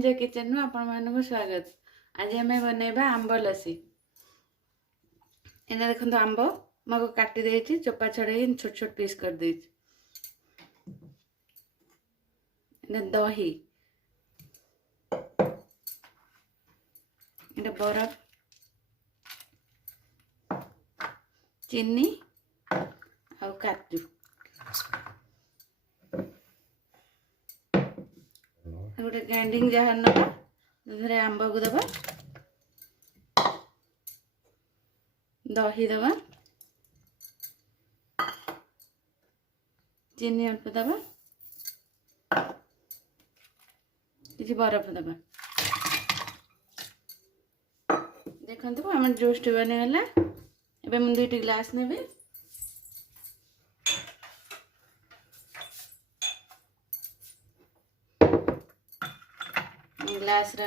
NJ kitchen में आपण मानक स्वागत। आज आम बनैबा आंब लस्सी। एना देखो आंब मको काटी देछि, चोपा छड़े छोट छोट पीस कर देछि। एना दही, एना बरफ, चीनी और काजू। गोटे ग्राइंडिंग जार नवा, आंब को दबा, दही दबा, चीनी अल्प दबा, किसी बरफ दबा। देखो आम जूस टी बनेगला। एबे मुझे दुईटी ग्लास नेबे। ग्लास रे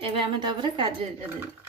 एबे आमे तापरे काजू दे दे।